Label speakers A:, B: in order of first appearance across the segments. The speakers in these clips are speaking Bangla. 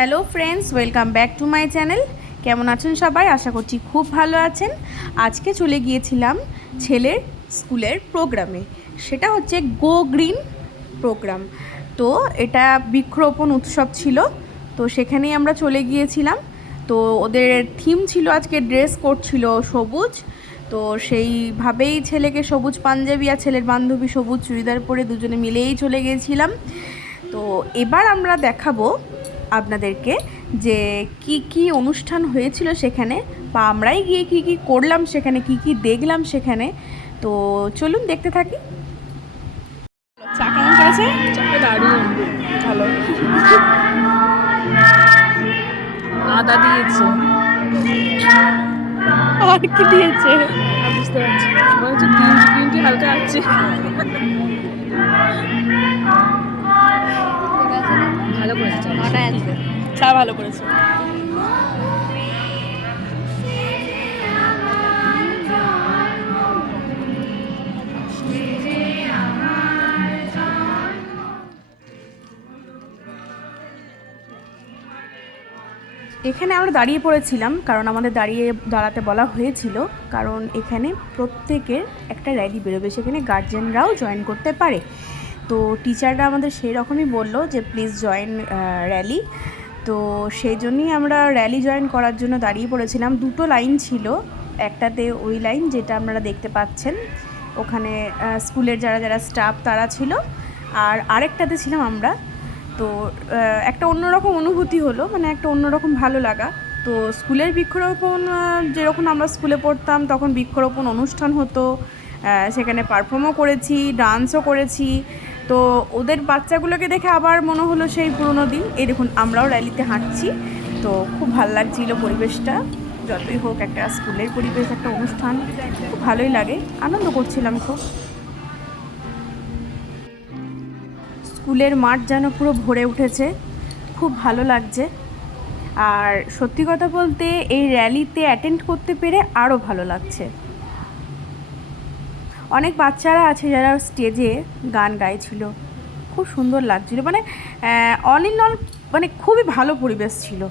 A: Hello friends, welcome back to my channel. কেমন আছেন সবাই? আশা করছি খুব ভালো আছেন। আজকে চলে গিয়েছিলাম ছেলের স্কুলের প্রোগ্রামে। সেটা হচ্ছে গো গ্রিন প্রোগ্রাম। তো এটা বৃক্ষরোপণ উৎসব ছিল। তো সেখানেই আমরা চলে গিয়েছিলাম। তো ওদের থিম ছিল আজকে ড্রেস কোড ছিল সবুজ। তো সেইভাবেই ছেলেকে সবুজ পাঞ্জাবি আর ছেলের বান্ধবী সবুজ চুড়িদার পরে দুজনে মিলেই চলে গিয়েছিলাম। তো এবার আমরা দেখাবো আপনাদেরকে যে কি কি অনুষ্ঠান হয়েছিল সেখানে বা আমরাই গিয়ে কি কি করলাম সেখানে কি কি দেখলাম সেখানে। তো চলুন দেখতে থাকি। চা কেমন করেছে
B: দারুণ। ভালো। আদা দিয়েছে।
A: আর কি দিয়েছে?
B: বুঝতে পারছি মনে হচ্ছে গ্রিন গ্রিন টি হালকা আছে। ভালো করেছে।
A: চা ভালো করেছে। এখানে আমরা দাঁড়িয়ে পড়েছিলাম কারণ আমাদের দাঁড়িয়ে দাঁড়াতে বলা হয়েছিল কারণ এখানে প্রত্যেকের একটা র্যালি বেরোবে। সেখানে গার্জেনরাও জয়েন করতে পারে। তো টিচাররা আমাদের সেই রকমই বলল যে প্লিজ জয়েন র্যালি তো সেই জন্যই আমরা র্যালি জয়েন করার জন্য দাঁড়িয়ে পড়েছিলাম। দুটো লাইন ছিল। একটাতে ওই লাইন যেটা আপনারা দেখতে পাচ্ছেন। ওখানে স্কুলের যারা যারা স্টাফ তারা ছিল। আর আরেকটাতে ছিলাম আমরা। তো একটা অন্যরকম অনুভূতি হলো। মানে একটা অন্যরকম ভালো লাগা। তো স্কুলের বৃক্ষরোপণ যেরকম আমরা স্কুলে পড়তাম, তখন বৃক্ষরোপণ অনুষ্ঠান হতো। সেখানে পারফর্মও করেছি ডান্সও করেছি। তো ওদের বাচ্চাগুলোকে দেখে আবার মনে হলো সেই পুরোনো দিন। এই দেখুন, আমরাও র্যালিতে হাঁটছি। তো খুব ভালো লাগছিল পরিবেশটা। যতই হোক একটা স্কুলের পরিবেশ, একটা অনুষ্ঠান, খুব ভালোই লাগে। আনন্দ করছিলাম খুব। স্কুলের মাঠ যেন পুরো ভরে উঠেছে। খুব ভালো লাগছে। আর সত্যি কথা বলতে, এই র্যালিতে অ্যাটেন্ড করতে পেরে আরও ভালো লাগছে। অনেক বাচ্চারা আছে যারা স্টেজে গান গাইছিল। খুব সুন্দর লাগছিল। মানে অল ইন অল মানে খুবই ভালো পরিবেশ ছিল।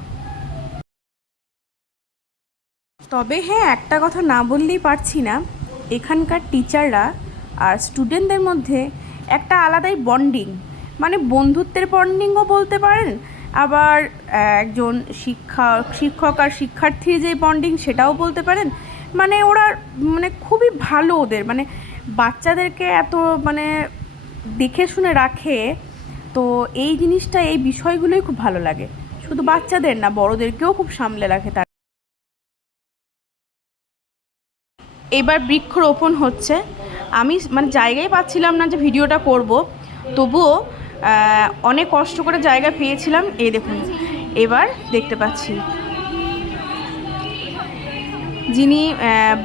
A: তবে হ্যাঁ একটা কথা না বললেই পারছি না। এখানকার টিচাররা আর স্টুডেন্টদের মধ্যে একটা আলাদাই বন্ডিং মানে বন্ধুত্বের বন্ডিংও বলতে পারেন, আবার একজন শিক্ষা, শিক্ষক আর শিক্ষার্থীর যে বন্ডিং সেটাও বলতে পারেন। মানে ওরা মানে খুবই ভালো ওদের। মানে বাচ্চাদেরকে এত মানে দেখে শুনে রাখে, তো এই জিনিসটা, এই বিষয়গুলোই খুব ভালো লাগে। শুধু বাচ্চাদের না, বড়োদেরকেও খুব সামলে রাখে তারা। এবার বৃক্ষরোপণ হচ্ছে। আমি মানে জায়গায় পাচ্ছিলাম না যে ভিডিওটা করব, তবুও অনেক কষ্ট করে জায়গা পেয়েছিলাম। এই দেখুন, এবার দেখতে পাচ্ছি। যিনি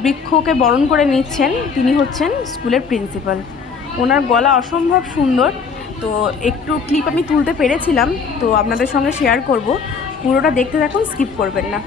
A: বৃক্ষকে বরণ করে নিচ্ছেন তিনি হচ্ছেন স্কুলের প্রিন্সিপাল ওনার গলা অসম্ভব সুন্দর তো একটু ক্লিপ আমি তুলতে পেরেছিলাম তো আপনাদের সঙ্গে শেয়ার করব পুরোটা দেখতে থাকুন স্কিপ করবেন না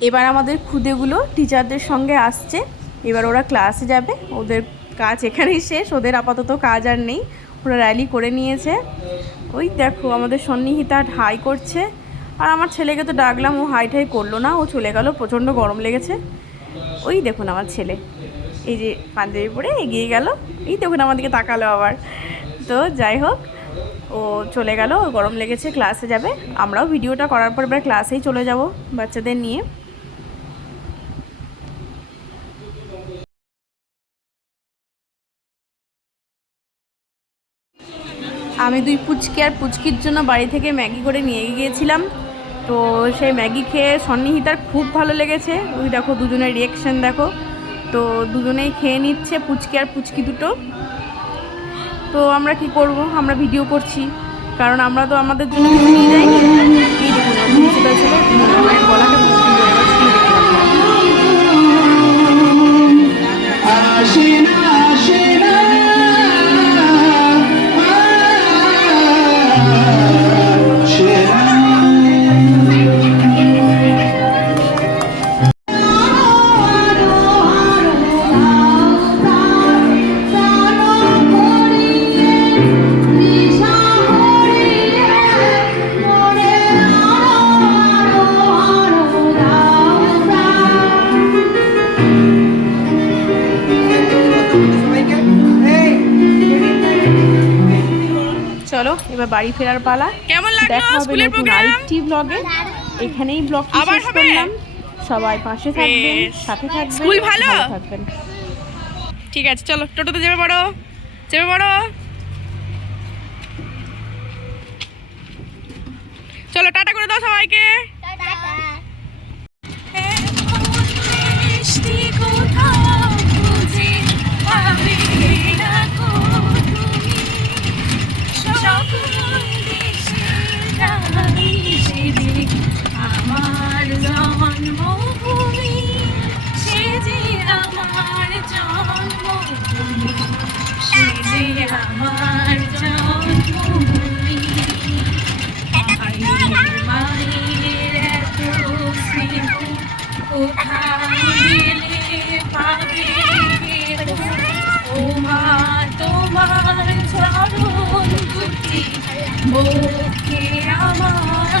A: এবার আমাদের খুদেগুলো টিচারদের সঙ্গে আসছে। এবার ওরা ক্লাসে যাবে। ওদের কাজ এখানেই শেষ। ওদের আপাতত কাজ আর নেই। ওরা র্যালি করে নিয়েছে। ওই দেখো, আমাদের সন্নিহিতা হাই করছে। আর আমার ছেলেকে তো ডাকলাম, ও হাই ঠাই করল না। ও চলে গেল, প্রচণ্ড গরম লেগেছে। ওই দেখুন আমার ছেলে। এই যে পাঞ্জাবি পরে এগিয়ে গেল। এই দেখুন আমাদেরকে তাকালো আবার। তো যাই হোক, ও চলে গেল গরম লেগেছে, ক্লাসে যাবে। আমরাও ভিডিওটা করার পর এবার ক্লাসেই চলে যাব বাচ্চাদের নিয়ে। আমি দুই পুচকি আর পুচকির জন্য বাড়ি থেকে ম্যাগি করে নিয়ে গিয়েছিলাম। তো সেই ম্যাগি খেয়ে সন্নিহিতার খুব ভালো লেগেছে। ওই দেখো দুজনের রিয়েকশন দেখো। তো দুজনেই খেয়ে নিচ্ছে পুচকি আর পুচকি দুটো। তো আমরা কি করব? আমরা ভিডিও করছি। কারণ আমরা তো আমাদের জন্য নিয়ে যাইনি এই এবার বাড়ি ফেরার পালা। দেখা হবে নতুন আরেকটি ব্লগে এখানেই
B: ব্লগ
A: শেষ করলাম। সবাই পাশে থাকবেন সাথে থাকবেন
B: স্কুল ভালো?
A: থাকবেন।
B: ঠিক আছে চলো টোটোতে যাবে বড় যাবে বড় চলো টাটা করে দাও সবাইকে।
C: তোমার চরণ দুটি আমার